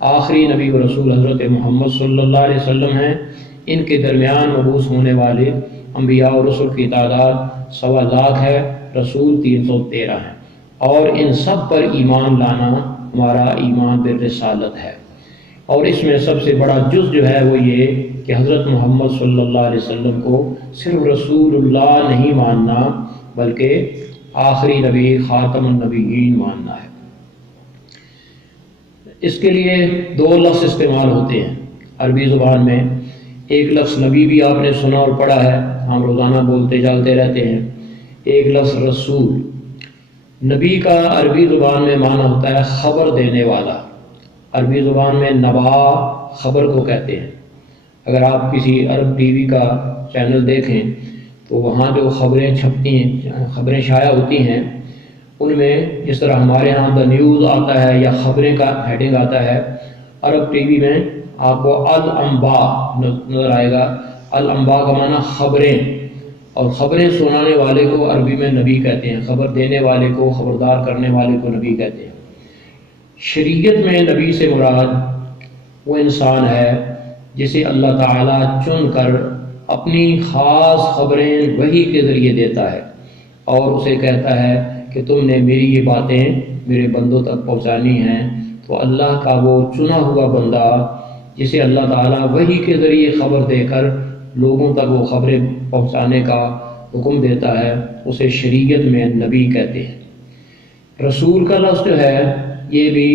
آخری نبی و رسول حضرت محمد صلی اللہ علیہ وسلم ہیں۔ ان کے درمیان مبعوث ہونے والے انبیاء و رسول کی تعداد 1.25 لاکھ ہے، رسول 313 ہیں، اور ان سب پر ایمان لانا ہمارا ایمان بالرسالت ہے۔ اور اس میں سب سے بڑا جز جو ہے وہ یہ کہ حضرت محمد صلی اللہ علیہ وسلم کو صرف رسول اللہ نہیں ماننا بلکہ آخری نبی خاتم النبیین ماننا ہے۔ اس کے لیے 2 لفظ استعمال ہوتے ہیں عربی زبان میں۔ ایک لفظ نبی بھی آپ نے سنا اور پڑھا ہے، ہم روزانہ بولتے چلتے رہتے ہیں۔ ایک لفظ رسول۔ نبی کا عربی زبان میں معنی ہوتا ہے خبر دینے والا۔ عربی زبان میں نبا خبر کو کہتے ہیں۔ اگر آپ کسی عرب ٹی وی کا چینل دیکھیں تو وہاں جو خبریں چھپتی ہیں، خبریں شائع ہوتی ہیں، ان میں جس طرح ہمارے ہاں دا نیوز آتا ہے یا خبریں کا ہیڈنگ آتا ہے، عرب ٹی وی میں آپ کو الانباء نظر آئے گا۔ الانباء کا معنی خبریں، اور خبریں سنانے والے کو عربی میں نبی کہتے ہیں، خبر دینے والے کو، خبردار کرنے والے کو نبی کہتے ہیں۔ شریعت میں نبی سے مراد وہ انسان ہے جسے اللہ تعالیٰ چن کر اپنی خاص خبریں وحی کے ذریعے دیتا ہے اور اسے کہتا ہے کہ تم نے میری یہ باتیں میرے بندوں تک پہنچانی ہیں۔ تو اللہ کا وہ چنا ہوا بندہ جسے اللہ تعالیٰ وحی کے ذریعے خبر دے کر لوگوں تک وہ خبریں پہنچانے کا حکم دیتا ہے، اسے شریعت میں نبی کہتے ہیں۔ رسول کا لفظ جو ہے یہ بھی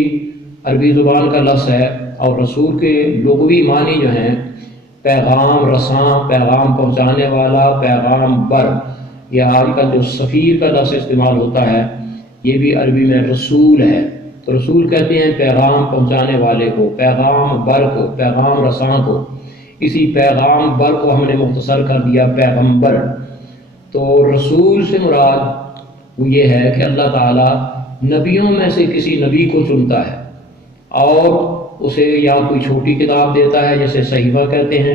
عربی زبان کا لفظ ہے، اور رسول کے لغوی معنی جو ہیں پیغام رساں، پیغام پہنچانے والا، پیغام بر، یا آج کل جو سفیر کا لفظ استعمال ہوتا ہے یہ بھی عربی میں رسول ہے۔ تو رسول کہتے ہیں پیغام پہنچانے والے کو، پیغام بر کو، پیغام رساں کو۔ اسی پیغام بر کو ہم نے مختصر کر دیا پیغمبر۔ تو رسول سے مراد وہ یہ ہے کہ اللہ تعالیٰ نبیوں میں سے کسی نبی کو چنتا ہے اور اسے یا کوئی چھوٹی کتاب دیتا ہے جیسے صحیفہ کہتے ہیں،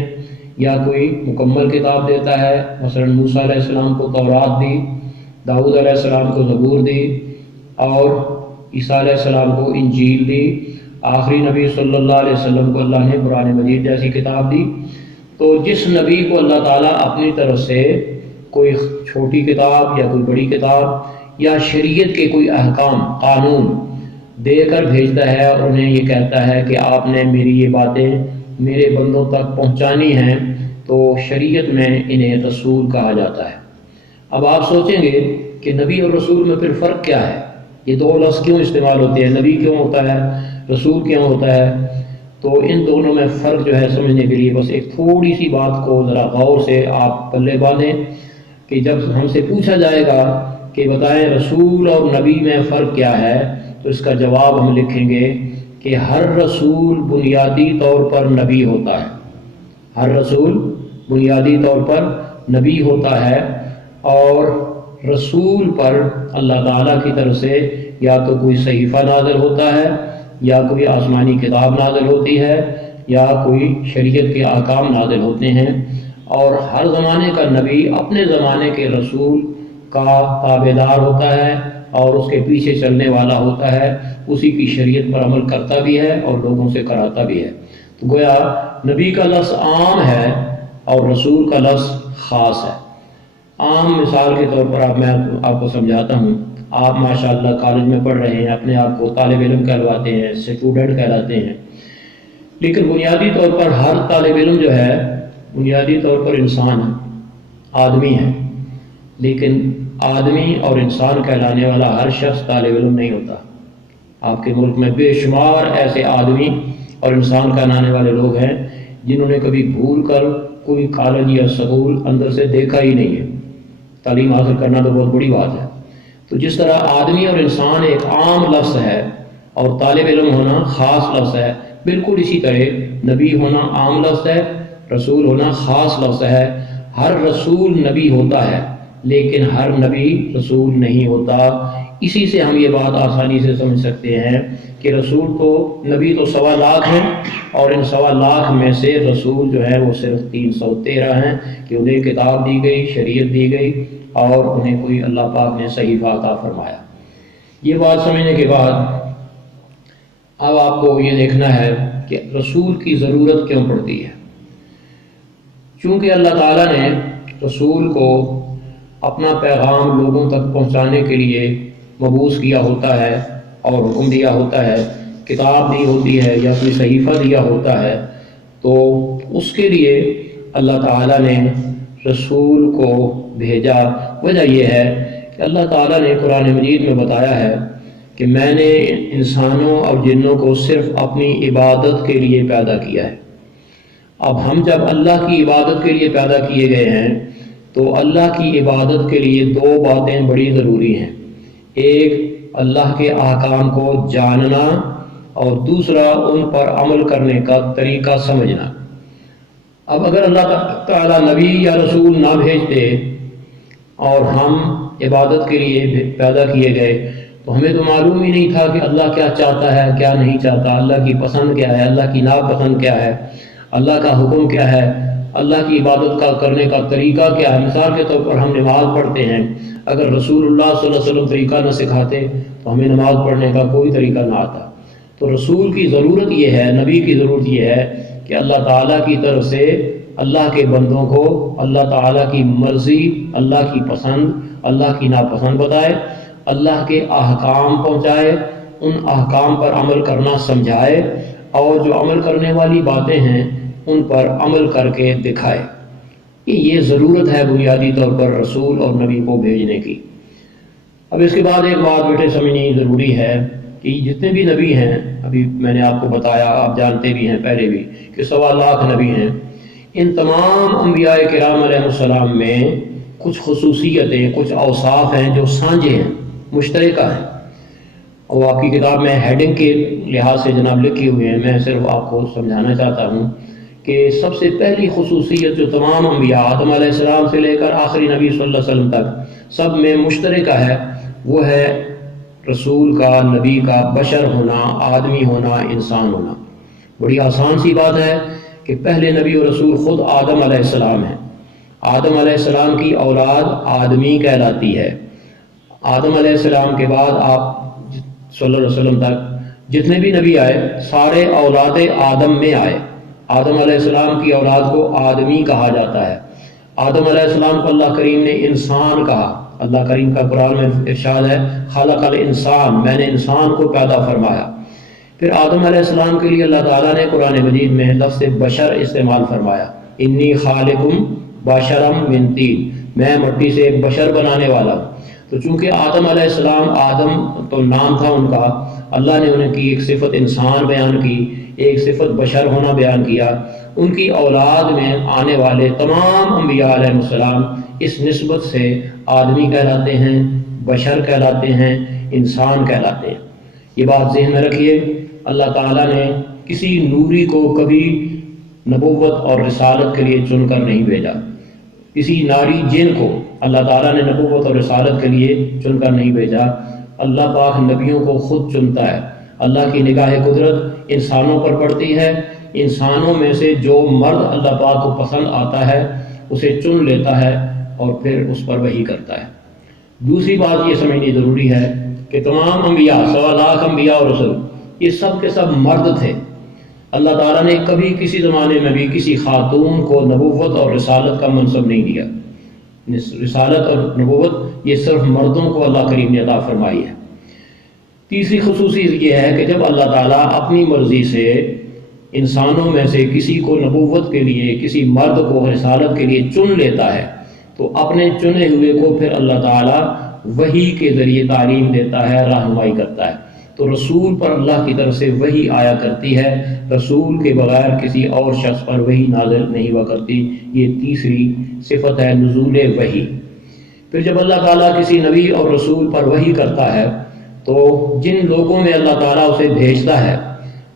یا کوئی مکمل کتاب دیتا ہے۔ مثلا موسیٰ علیہ السلام کو تورات دی، داؤد علیہ السلام کو زبور دی، اور عیسیٰ علیہ السلام کو انجیل دی۔ آخری نبی صلی اللہ علیہ وسلم کو اللہ نے قرآن مجید جیسی کتاب دی۔ تو جس نبی کو اللہ تعالیٰ اپنی طرف سے کوئی چھوٹی کتاب یا کوئی بڑی کتاب یا شریعت کے کوئی احکام، قانون دے کر بھیجتا ہے اور انہیں یہ کہتا ہے کہ آپ نے میری یہ باتیں میرے بندوں تک پہنچانی ہیں، تو شریعت میں انہیں رسول کہا جاتا ہے۔ اب آپ سوچیں گے کہ نبی اور رسول میں پھر فرق کیا ہے؟ یہ 2 لفظ کیوں استعمال ہوتے ہیں؟ نبی کیوں ہوتا ہے، رسول کیوں ہوتا ہے؟ تو ان دونوں میں فرق جو ہے سمجھنے کے لیے بس ایک تھوڑی سی بات کو ذرا غور سے آپ پلے باندھیں کہ جب ہم سے پوچھا جائے گا کہ بتائیں رسول اور نبی میں فرق کیا ہے، تو اس کا جواب ہم لکھیں گے کہ ہر رسول بنیادی طور پر نبی ہوتا ہے۔ ہر رسول بنیادی طور پر نبی ہوتا ہے، اور رسول پر اللہ تعالیٰ کی طرف سے یا تو کوئی صحیفہ نازل ہوتا ہے، یا کوئی آسمانی کتاب نازل ہوتی ہے، یا کوئی شریعت کے احکام نازل ہوتے ہیں، اور ہر زمانے کا نبی اپنے زمانے کے رسول کا تابعدار ہوتا ہے اور اس کے پیچھے چلنے والا ہوتا ہے، اسی کی شریعت پر عمل کرتا بھی ہے اور لوگوں سے کراتا بھی ہے۔ تو گویا نبی کا لفظ عام ہے اور رسول کا لفظ خاص ہے۔ عام مثال کے طور پر میں آپ کو سمجھاتا ہوں۔ آپ ماشاءاللہ کالج میں پڑھ رہے ہیں، اپنے آپ کو طالب علم کہلواتے ہیں، اسٹوڈنٹ کہلاتے ہیں، لیکن بنیادی طور پر ہر طالب علم جو ہے بنیادی طور پر انسان ہے، آدمی ہے، لیکن آدمی اور انسان کہلانے والا ہر شخص طالب علم نہیں ہوتا۔ آپ کے ملک میں بے شمار ایسے آدمی اور انسان کہلانے والے لوگ ہیں جنہوں نے کبھی بھول کر کوئی کالج یا سکول اندر سے دیکھا ہی نہیں ہے۔ تعلیم حاصل کرنا تو بہت بڑی بات ہے۔ تو جس طرح آدمی اور انسان ایک عام لفظ ہے اور طالب علم ہونا خاص لفظ ہے، بالکل اسی طرح نبی ہونا عام لفظ ہے، رسول ہونا خاص لفظ ہے۔ ہر رسول نبی ہوتا ہے لیکن ہر نبی رسول نہیں ہوتا۔ اسی سے ہم یہ بات آسانی سے سمجھ سکتے ہیں کہ رسول تو نبی تو 1.25 لاکھ ہیں، اور ان 1.25 لاکھ میں سے رسول جو ہیں وہ صرف 313 ہیں کہ انہیں کتاب دی گئی، شریعت دی گئی، اور انہیں کوئی اللہ پاک نے صحیفہ عطا فرمایا۔ یہ بات سمجھنے کے بعد اب آپ کو یہ دیکھنا ہے کہ رسول کی ضرورت کیوں پڑتی ہے۔ چونکہ اللہ تعالیٰ نے رسول کو اپنا پیغام لوگوں تک پہنچانے کے لیے مبعوث کیا ہوتا ہے اور حکم دیا ہوتا ہے، کتاب دی ہوتی ہے یا کوئی صحیفہ دیا ہوتا ہے، تو اس کے لیے اللہ تعالیٰ نے رسول کو بھیجا۔ وجہ یہ ہے کہ اللہ تعالیٰ نے قرآن مجید میں بتایا ہے کہ میں نے انسانوں اور جنوں کو صرف اپنی عبادت کے لیے پیدا کیا ہے۔ اب ہم جب اللہ کی عبادت کے لیے پیدا کیے گئے ہیں تو اللہ کی عبادت کے لیے دو باتیں بڑی ضروری ہیں، ایک اللہ کے احکام کو جاننا اور دوسرا ان پر عمل کرنے کا طریقہ سمجھنا۔ اب اگر اللہ تعالیٰ نبی یا رسول نہ بھیجتے اور ہم عبادت کے لیے پیدا کیے گئے تو ہمیں تو معلوم ہی نہیں تھا کہ اللہ کیا چاہتا ہے کیا نہیں چاہتا، اللہ کی پسند کیا ہے، اللہ کی ناپسند کیا ہے، اللہ کا حکم کیا ہے، اللہ کی عبادت کا کرنے کا طریقہ کیا ہے۔ مثال کے طور پر ہم نماز پڑھتے ہیں، اگر رسول اللہ صلی اللہ علیہ وسلم طریقہ نہ سکھاتے تو ہمیں نماز پڑھنے کا کوئی طریقہ نہ آتا۔ تو رسول کی ضرورت یہ ہے، نبی کی ضرورت یہ ہے کہ اللہ تعالیٰ کی طرف سے اللہ کے بندوں کو اللہ تعالیٰ کی مرضی، اللہ کی پسند، اللہ کی ناپسند بتائے، اللہ کے احکام پہنچائے، ان احکام پر عمل کرنا سمجھائے، اور جو عمل کرنے والی باتیں ہیں ان پر عمل کر کے دکھائے۔ یہ ضرورت ہے بنیادی طور پر رسول اور نبی کو بھیجنے کی۔ اب اس کے بعد ایک بات بیٹے سمجھنی ضروری ہے کہ جتنے بھی نبی ہیں، ابھی میں نے آپ کو بتایا، آپ جانتے بھی ہیں پہلے بھی کہ 1.25 لاکھ نبی ہیں، ان تمام انبیاء کرام علیہ السلام میں کچھ خصوصیتیں، کچھ اوصاف ہیں جو سانجے ہیں، مشترکہ ہیں، اور آپ کی کتاب میں ہیڈنگ کے لحاظ سے جناب لکھی ہوئی ہیں، میں صرف آپ کو سمجھانا چاہتا ہوں کہ سب سے پہلی خصوصیت جو تمام انبیاء آدم علیہ السلام سے لے کر آخری نبی صلی اللہ علیہ وسلم تک سب میں مشترکہ ہے، وہ ہے رسول کا، نبی کا بشر ہونا، آدمی ہونا، انسان ہونا۔ بڑی آسان سی بات ہے کہ پہلے نبی و رسول خود آدم علیہ السلام ہیں۔ آدم علیہ السلام کی اولاد آدمی کہلاتی ہے۔ آدم علیہ السلام کے بعد آپ صلی اللہ علیہ وسلم تک جتنے بھی نبی آئے سارے اولاد آدم میں آئے۔ آدم علیہ السلام کی اولاد کو آدمی کہا جاتا ہے۔ آدم علیہ السلام کو اللہ کریم نے انسان کہا۔ اللہ کریم کا قرآن میں ارشاد ہے، خلق الانسان، میں نے انسان کو پیدا فرمایا۔ پھر آدم علیہ السلام کے لیے اللہ تعالیٰ نے قرآن مجید میں لفظ بشر استعمال فرمایا، انی خالقم بشرم من طین، میں مٹی سے ایک بشر بنانے والا ہوں۔ تو چونکہ آدم علیہ السلام، آدم تو نام تھا ان کا، اللہ نے انہیں کی ایک صفت انسان بیان کی، ایک صفت بشر ہونا بیان کیا۔ ان کی اولاد میں آنے والے تمام انبیاء علیہ السلام اس نسبت سے آدمی کہلاتے ہیں، بشر کہلاتے ہیں، انسان کہلاتے ہیں۔ یہ بات ذہن میں رکھیے، اللہ تعالیٰ نے کسی نوری کو کبھی نبوت اور رسالت کے لیے چن کر نہیں بھیجا۔ کسی ناری جن کو اللہ تعالیٰ نے نبوت اور رسالت کے لیے چن کر نہیں بھیجا۔ اللہ پاک نبیوں کو خود چنتا ہے۔ اللہ کی نگاہ قدرت انسانوں پر پڑتی ہے، انسانوں میں سے جو مرد اللہ پاک کو پسند آتا ہے اسے چن لیتا ہے اور پھر اس پر وحی کرتا ہے۔ دوسری بات یہ سمجھنی ضروری ہے کہ تمام انبیاء، 1.25 لاکھ انبیاء اور رسول، یہ سب کے سب مرد تھے۔ اللہ تعالیٰ نے کبھی کسی زمانے میں بھی کسی خاتون کو نبوت اور رسالت کا منصب نہیں دیا۔ رسالت اور نبوت یہ صرف مردوں کو اللہ کریم نے عطا فرمائی ہے۔ تیسری خصوصیت یہ ہے کہ جب اللہ تعالیٰ اپنی مرضی سے انسانوں میں سے کسی کو نبوت کے لیے، کسی مرد کو رسالت کے لیے چن لیتا ہے تو اپنے چنے ہوئے کو پھر اللہ تعالیٰ وحی کے ذریعے تعلیم دیتا ہے، رہنمائی کرتا ہے۔ تو رسول پر اللہ کی طرف سے وحی آیا کرتی ہے، رسول کے بغیر کسی اور شخص پر وحی نازل نہیں ہوا کرتی۔ یہ تیسری صفت ہے نزول وحی۔ پھر جب اللہ تعالیٰ کسی نبی اور رسول پر وحی کرتا ہے تو جن لوگوں میں اللہ تعالیٰ اسے بھیجتا ہے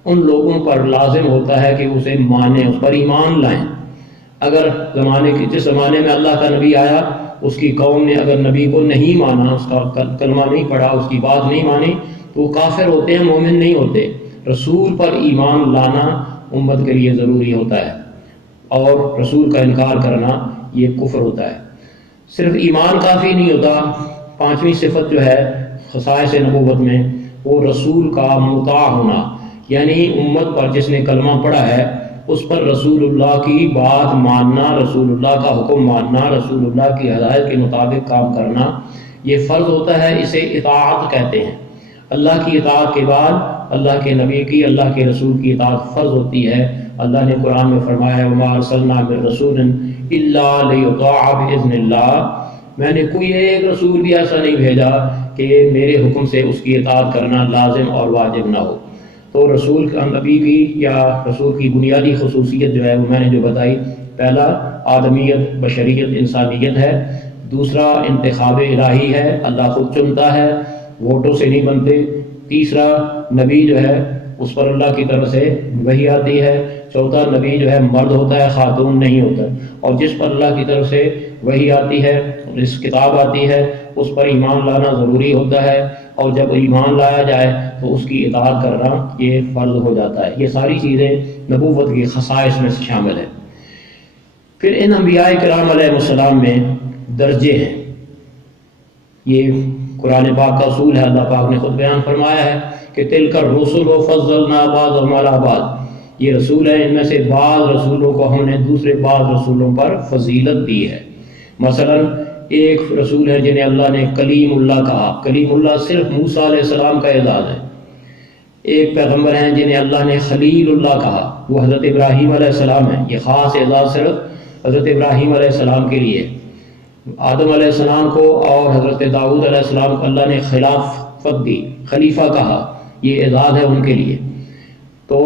ان لوگوں پر لازم ہوتا ہے کہ اسے مانیں، اس پر ایمان لائیں۔ اگر جس زمانے میں اللہ کا نبی آیا اس کی قوم نے اگر نبی کو نہیں مانا، اس کا کلمہ نہیں پڑھا، اس کی بات نہیں مانی تو وہ کافر ہوتے ہیں، مومن نہیں ہوتے۔ رسول پر ایمان لانا امت کے لیے ضروری ہوتا ہے، اور رسول کا انکار کرنا یہ کفر ہوتا ہے۔ صرف ایمان کافی نہیں ہوتا۔ پانچویں صفت جو ہے خصائص نبوت میں، وہ رسول کا مطاع ہونا، یعنی امت پر جس نے کلمہ پڑھا ہے اس پر رسول اللہ کی بات ماننا، رسول اللہ کا حکم ماننا، رسول اللہ کی ہدایت کے مطابق کام کرنا یہ فرض ہوتا ہے، اسے اطاعت کہتے ہیں۔ اللہ کی اطاعت کے بعد اللہ کے نبی کی، اللہ کے رسول کی اطاعت فرض ہوتی ہے۔ اللہ نے قرآن میں فرمایا ہے وَمَا أَرْسَلْنَا مِن رَّسُولٍ إِلَّا لِيُطَاعَ بِإِذْنِ اللَّهِ، میں نے کوئی ایک رسول بھی ایسا نہیں بھیجا کہ میرے حکم سے اس کی اطاعت کرنا لازم اور واجب نہ ہو۔ تو رسول نبی کی یا رسول کی بنیادی خصوصیت جو ہے وہ میں نے جو بتائی، پہلا آدمیت، بشریت، انسانیت ہے، دوسرا انتخاب الہی ہے، اللہ خود چنتا ہے، ووٹوں سے نہیں بنتے، تیسرا نبی جو ہے اس پر اللہ کی طرف سے وحی آتی ہے، چوتھا نبی جو ہے مرد ہوتا ہے، خاتون نہیں ہوتا، اور جس پر اللہ کی طرف سے وحی آتی ہے، جس کتاب آتی ہے اس پر ایمان لانا ضروری ہوتا ہے، اور جب ایمان لایا جائے تو اس کی اطاعت کرنا یہ فرض ہو جاتا ہے۔ یہ ساری چیزیں نبوت کی خصائص میں سے شامل ہیں۔ پھر ان انبیاء کرام علیہ السلام میں درجے ہیں، یہ قرآن پاک کا اصول ہے، اللہ پاک نے خود بیان فرمایا ہے کہ تلک الرسل فضلنا بعضهم علی بعض، یہ رسول ہیں، ان میں سے بعض رسولوں کو ہم نے دوسرے بعض رسولوں پر فضیلت دی ہے۔ مثلا ایک رسول ہے جنہیں اللہ نے کلیم اللہ کہا، کلیم اللہ صرف موسیٰ علیہ السلام کا اعزاز ہے۔ ایک پیغمبر ہیں جنہیں اللہ نے خلیل اللہ کہا، وہ حضرت ابراہیم علیہ السلام ہیں، یہ خاص اعزاز صرف حضرت ابراہیم علیہ السلام کے لیے۔ آدم علیہ السلام کو اور حضرت داؤد علیہ السلام کو اللہ نے خلافت دی، خلیفہ کہا، یہ اعزاز ہے ان کے لیے۔ تو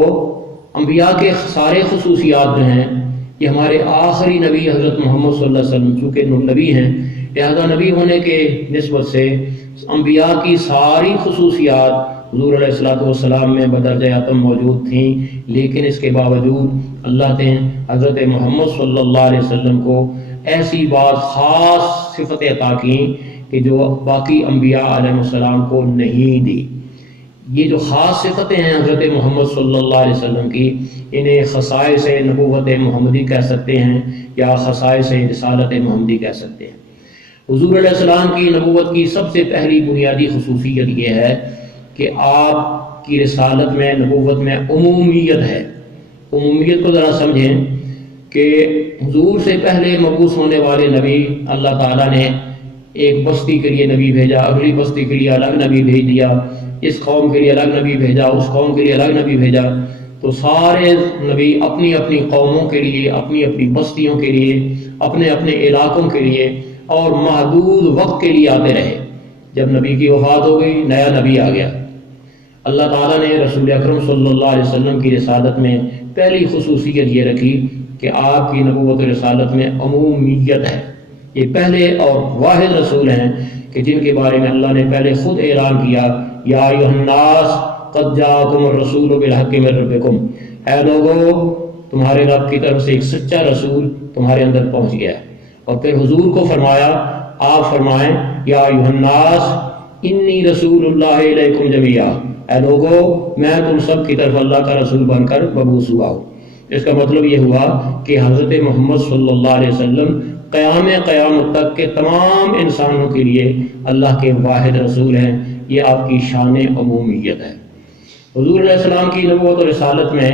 انبیاء کے سارے خصوصیات جو ہیں یہ ہمارے آخری نبی حضرت محمد صلی اللہ علیہ وسلم چونکہ نبی ہیں، لہذا نبی ہونے کے نسبت سے انبیاء کی ساری خصوصیات حضور علیہ السلام میں بدرجہ اتم موجود تھیں، لیکن اس کے باوجود اللہ نے حضرت محمد صلی اللہ علیہ وسلم کو ایسی بات خاص صفت عطا کی کہ جو باقی انبیاء علیہ السلام کو نہیں دی۔ یہ جو خاص صفتیں ہیں حضرت محمد صلی اللہ علیہ وسلم کی، انہیں خصائص نبوت محمدی کہہ سکتے ہیں یا خصائص رسالت محمدی کہہ سکتے ہیں۔ حضور علیہ السلام کی نبوت کی سب سے پہلی بنیادی خصوصیت یہ ہے کہ آپ کی رسالت میں، نبوت میں عمومیت ہے۔ عمومیت کو ذرا سمجھیں کہ حضور سے پہلے مبعوث ہونے والے نبی اللہ تعالیٰ نے ایک بستی کے لیے نبی بھیجا، اگلی بستی کے لیے الگ نبی بھیج دیا، اس قوم کے لیے الگ نبی بھیجا، اس قوم کے لیے الگ نبی بھیجا، تو سارے نبی اپنی اپنی قوموں کے لیے، اپنی اپنی بستیوں کے لیے، اپنے اپنے علاقوں کے لیے اور محدود وقت کے لیے آتے رہے۔ جب نبی کی وفات ہو گئی، نیا نبی آ گیا۔ اللہ تعالیٰ نے رسول اکرم صلی اللہ علیہ وسلم کی رسالت میں پہلی خصوصیت یہ رکھی کہ آپ کی نبوت و رسالت میں عمومیت ہے۔ یہ پہلے اور واحد رسول ہیں کہ جن کے بارے میں اللہ نے پہلے خود اعلان کیا، یا ایھا الناس قد جاءکم الرسول بالحق من ربکم، اے لوگو تمہارے رب کی طرف سے ایک سچا رسول تمہارے اندر پہنچ گیا ہے۔ اور پھر حضور کو فرمایا، آپ فرمائیں یا ایھا الناس انی رسول اللہ الیکم جمیعا، اے لوگو میں تم سب کی طرف اللہ کا رسول بن کر مبعوث ہوا ہوں۔ اس کا مطلب یہ ہوا کہ حضرت محمد صلی اللہ علیہ وسلم قیامت تک کے تمام انسانوں کے لیے اللہ کے واحد رسول ہیں۔ یہ آپ کی شان عمومیت ہے۔ حضور علیہ السلام کی نبوت و رسالت میں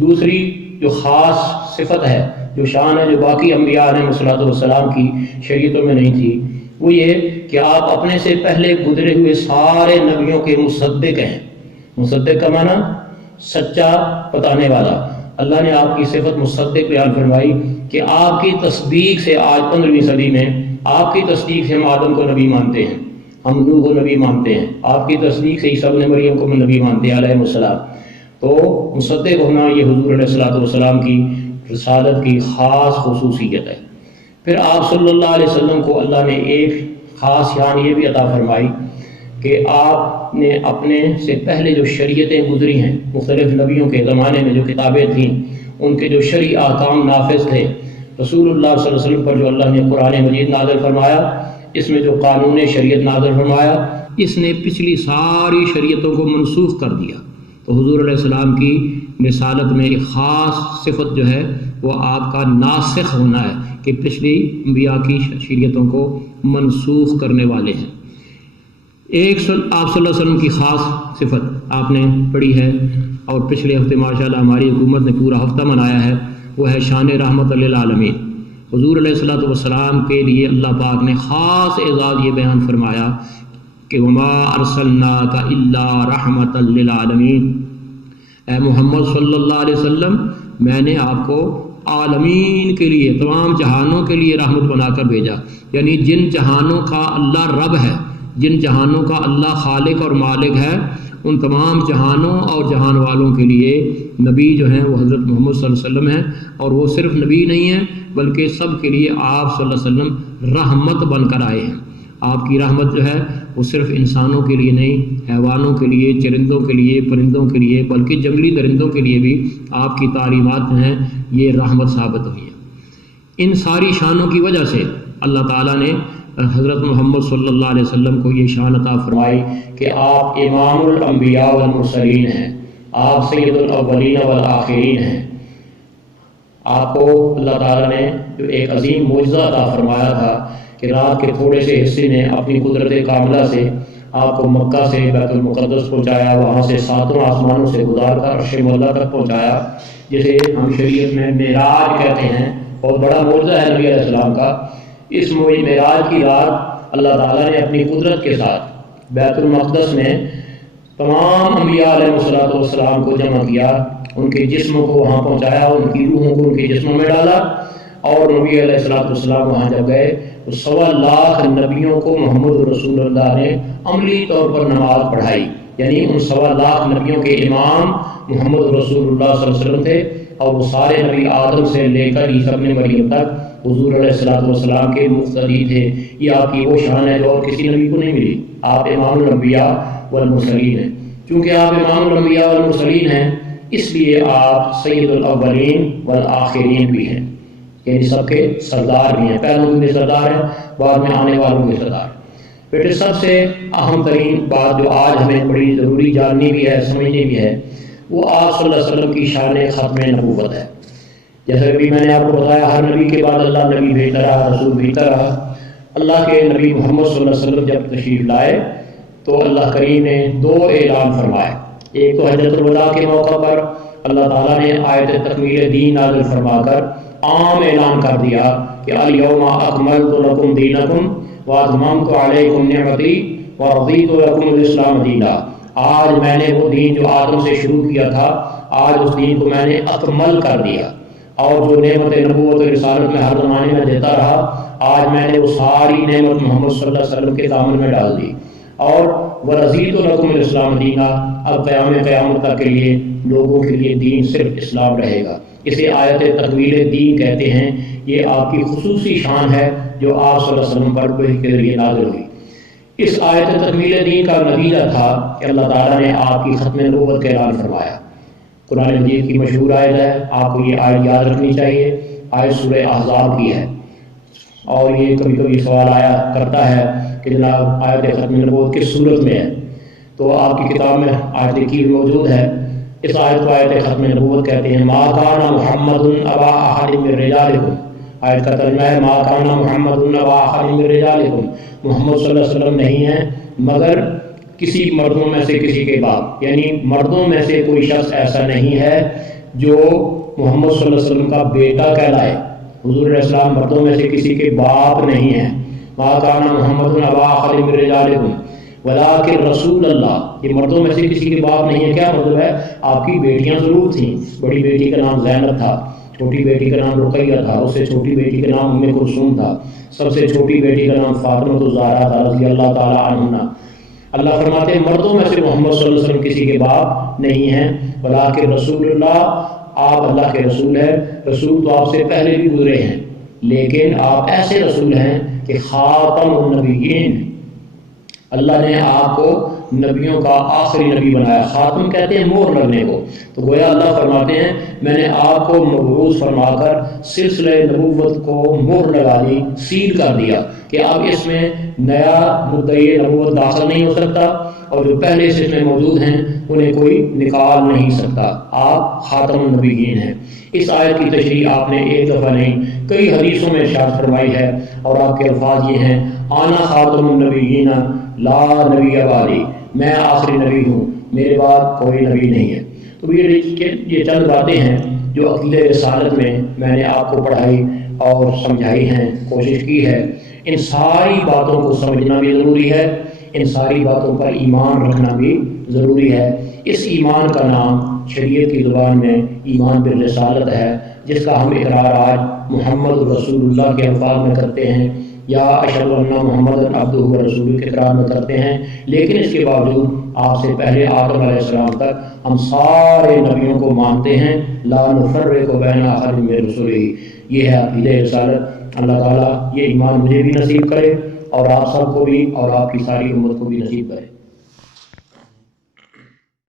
دوسری جو خاص صفت ہے، جو شان ہے، جو باقی انبیاء علیہ السلام کی شریعتوں میں نہیں تھی، وہ یہ کہ آپ اپنے سے پہلے گزرے ہوئے سارے نبیوں کے مصدق ہیں۔ مصدق کا معنی سچا بتانے والا۔ اللہ نے آپ کی صفت مصدق بیان فرمائی کہ آپ کی تصدیق سے، آج 15ویں صدی میں آپ کی تصدیق سے ہم آدم کو نبی مانتے ہیں، ہم نوح کو نبی مانتے ہیں، آپ کی تصدیق سے عیسیٰ ابن مریم کو نبی مانتے ہیں علیہ السلام۔ تو مصدق ہونا یہ حضور علیہ السلام کی رسالت کی خاص خصوصیت ہے۔ پھر آپ صلی اللہ علیہ وسلم کو اللہ نے ایک خاص شان یہ بھی عطا فرمائی کہ آپ نے اپنے سے پہلے جو شریعتیں گزری ہیں، مختلف نبیوں کے زمانے میں جو کتابیں تھیں، ان کے جو شرعی احکام نافذ تھے، رسول اللہ صلی اللہ علیہ وسلم پر جو اللہ نے قرآن مجید نازل فرمایا، اس میں جو قانون شریعت نازل فرمایا، اس نے پچھلی ساری شریعتوں کو منسوخ کر دیا۔ تو حضور علیہ السلام کی رسالت میں ایک خاص صفت جو ہے وہ آپ کا ناسخ ہونا ہے کہ پچھلی انبیاء کی شریعتوں کو منسوخ کرنے والے ہیں۔ ایک آپ صلی اللہ علیہ وسلم کی خاص صفت آپ نے پڑھی ہے اور پچھلے ہفتے ماشاءاللہ ہماری حکومت نے پورا ہفتہ منایا ہے، وہ ہے شان رحمت للعالمین۔ حضور علیہ الصلوۃ والسلام کے لیے اللہ پاک نے خاص اعزاز یہ بیان فرمایا کہ وما ارسلناک الا رحمت للعالمین، اے محمد صلی اللہ علیہ وسلم میں نے آپ کو عالمین کے لیے، تمام جہانوں کے لیے رحمت بنا کر بھیجا، یعنی جن جہانوں کا اللہ رب ہے، جن جہانوں کا اللہ خالق اور مالک ہے، ان تمام جہانوں اور جہان والوں کے لیے نبی جو ہیں وہ حضرت محمد صلی اللہ علیہ وسلم ہیں، اور وہ صرف نبی نہیں ہیں بلکہ سب کے لیے آپ صلی اللہ علیہ وسلم رحمت بن کر آئے ہیں۔ آپ کی رحمت جو ہے وہ صرف انسانوں کے لیے نہیں، حیوانوں کے لیے، چرندوں کے لیے، پرندوں کے لیے، بلکہ جنگلی درندوں کے لیے بھی آپ کی تعلیمات جو ہیں یہ رحمت ثابت ہوئی ہیں۔ ان ساری شانوں کی وجہ سے اللہ تعالیٰ نے حضرت محمد صلی اللہ علیہ وسلم کو یہ شان عطا فرمائی کہ آپ امام الانبیاء والمرسلین ہیں، آپ سید الاولین والآخرین ہیں۔ آپ کو اللہ تعالیٰ نے جو ایک عظیم معجزہ عطا فرمایا تھا کہ رات کے تھوڑے سے حصے نے اپنی قدرت کاملہ سے آپ کو مکہ سے بیت المقدس پہنچایا، وہاں سے ساتوں آسمانوں سے گزار کر عرش معلیٰ تک پہنچایا، جسے ہم شریعت میں معراج کہتے ہیں۔ بہت بڑا معجزہ ہے نبی علیہ السلام کا۔ اس معراج کی رات اللہ تعالیٰ نے اپنی قدرت کے ساتھ بیت المقدس میں تمام انبیاء علیہ السلام کو جمع کیا، ان کے جسموں کو وہاں پہنچایا، ان کی روحوں کو ان کے جسموں میں ڈالا، اور نبی علیہ السلام وہاں جب گئے تو 1.25 لاکھ نبیوں کو محمد رسول اللہ نے عملی طور پر نماز پڑھائی، یعنی ان 1.25 لاکھ نبیوں کے امام محمد رسول اللہ صلی اللہ علیہ وسلم تھے، اور وہ سارے نبی آدم سے لے کر عیسیٰ ابن مریم تک حضور علیہ السلام کے مقتدی تھے۔ یہ آپ کی وہ شان ہے جو اور کسی نبی کو نہیں ملی۔ آپ امام الانبیاء والمرسلین ہیں۔ چونکہ آپ امام الانبیاء والمرسلین ہیں اس لیے آپ سید الاولین والآخرین بھی ہیں، یعنی سب کے سردار بھی ہیں، پہلوں کے سردار ہیں، بعد میں آنے والوں کے سردار۔ بیٹے سب سے اہم ترین بات جو آج ہمیں بڑی ضروری جاننی بھی ہے، سمجھنی بھی ہے، وہ آپ صلی اللہ علیہ وسلم کی شان ختم نبوت ہے۔ جیسا کہ میں نے آپ کو بتایا ہر نبی کے بعد اللہ نبی بھیجتا رہا، رسول بھیجتا رہا۔ اللہ کے نبی محمد صلی اللہ علیہ وسلم جب تشریف لائے تو اللہ کریم نے 2 اعلان فرمائے۔ ایک تو حجۃ الوداع کے موقع پر اللہ تعالیٰ نے آیت تکمیل دین نازل فرما کر عام اعلان کر دیا کہ الیوم اکملت لکم دینکم واتممت علیکم نعمتی ورضیت لکم الاسلام دینا۔ آج میں نے وہ دین جو آدم سے شروع کیا تھا، آج اس دین کو میں نے اکمل کر دیا، اور جو نعمت نبوت و رسالت میں ہر زمانے میں دیتا رہا، آج میں نے وہ ساری نعمت محمد صلی اللہ علیہ وسلم کے دامن میں ڈال دی۔ اور وَرَضِيتُ لَكُمُ الْإِسْلَامَ دِينًا، اب قیامت تک کے لیے لوگوں کے لیے دین صرف اسلام رہے گا۔ اسے آیت تکمیل دین کہتے ہیں۔ یہ آپ کی خصوصی شان ہے جو آپ صلی اللہ علیہ وسلم پر وحی کے ذریعے نازل ہوئی۔ اس آیت تکمیل دین کا نتیجہ تھا کہ اللہ تعالیٰ نے آپ کی ختم نبوت کا اعلان فرمایا۔ قرآن مجید کی مشہور آیت ہے، آپ کو یہ آیت یاد رکھنی چاہیے، آیت سورہ احزاب کی ہے، اور یہ کبھی کبھی سوال آیا کرتا ہے کہ جناب آیت ختم نبوت کس صورت میں ہے، تو آپ کی کتاب میں آیت کی موجود ہے۔ اس آیت کو آیت ختم نبوت کہتے ہیں۔ ما کان محمد ابا احد من رجالکم، آیت کا ترجمہ ہے ما کان محمد ابا احد من رجالکم، محمد صلی اللہ علیہ وسلم نہیں ہیں مگر کسی مردوں میں سے کسی کے باپ، یعنی مردوں میں سے کوئی شخص ایسا نہیں ہے جو محمد صلی اللہ علیہ وسلم کا بیٹا کہلائے۔ حضور علیہ السلام مردوں میں سے کسی کے باپ نہیں ہیں۔ ما کان محمد ابا احد من رجالکم ولکن رسول اللہ، یہ مردوں میں سے کسی کے باپ نہیں ہے۔ کیا مطلب ہے؟ آپ کی بیٹیاں ضرور تھیں، بڑی بیٹی کا نام زینب تھا، چھوٹی بیٹی کا نام رقیہ تھا، اس سے چھوٹی بیٹی کا نام ام کلثوم تھا، سب سے چھوٹی بیٹی کا نام فاطمہ الزہرا تھا رضی اللہ تعالی عنہا۔ اللہ فرماتے ہیں مردوں میں سے محمد صلی اللہ علیہ وسلم کسی کے باپ نہیں ہیں، ولکن رسول اللہ، آپ اللہ کے رسول ہیں۔ رسول تو آپ سے پہلے بھی گزرے ہیں، لیکن آپ ایسے رسول ہیں کہ خاتم النبیین، اللہ نے آپ کو نبیوں کا آخری نبی بنایا۔ خاتم کہتے ہیں مہر لگنے کو، تو گویا اللہ فرماتے ہیں میں نے آپ کو مبعوث فرما کر سلسلہ نبوت کو مہر لگا دی، سیل کر دیا کہ اب اس میں نیا مدعی نبوت داخل نہیں ہو سکتا، اور جو پہلے سے اس میں موجود ہیں انہیں کوئی نکال نہیں سکتا، آپ خاتم النبیین ہیں۔ اس آیت کی تشریح آپ نے ایک دفعہ نہیں کئی حدیثوں میں ارشاد فرمائی ہے، اور آپ کے الفاظ یہ ہیں، آنا خاتم النبیین لا نبی بعدی، میں آخری نبی ہوں، میرے بعد کوئی نبی نہیں ہے۔ تو یہ چند باتیں ہیں جو عقیدہ رسالت میں نے آپ کو پڑھائی اور سمجھائی ہیں، کوشش کی ہے۔ ان ساری باتوں کو سمجھنا بھی ضروری ہے، ان ساری باتوں پر ایمان رکھنا بھی ضروری ہے۔ اس ایمان کا نام شریعت کی زبان میں ایمان بالرسالت ہے، جس کا ہم اقرار آج محمد رسول اللہ کے الفاظ میں کرتے ہیں، یا اشہد ان محمد عبدہ ورسولہ کے اقرار میں کرتے ہیں۔ لیکن اس کے باوجود آپ سے پہلے آدم علیہ السلام تک ہم سارے نبیوں کو مانتے ہیں، لا نفرق بین احد من رسلہ۔ یہ ہے عقیدہ رسالت۔ اللہ تعالیٰ یہ ایمان مجھے بھی نصیب کرے اور آپ سب کو بھی، اور آپ کی ساری امت کو بھی نصیب کرے۔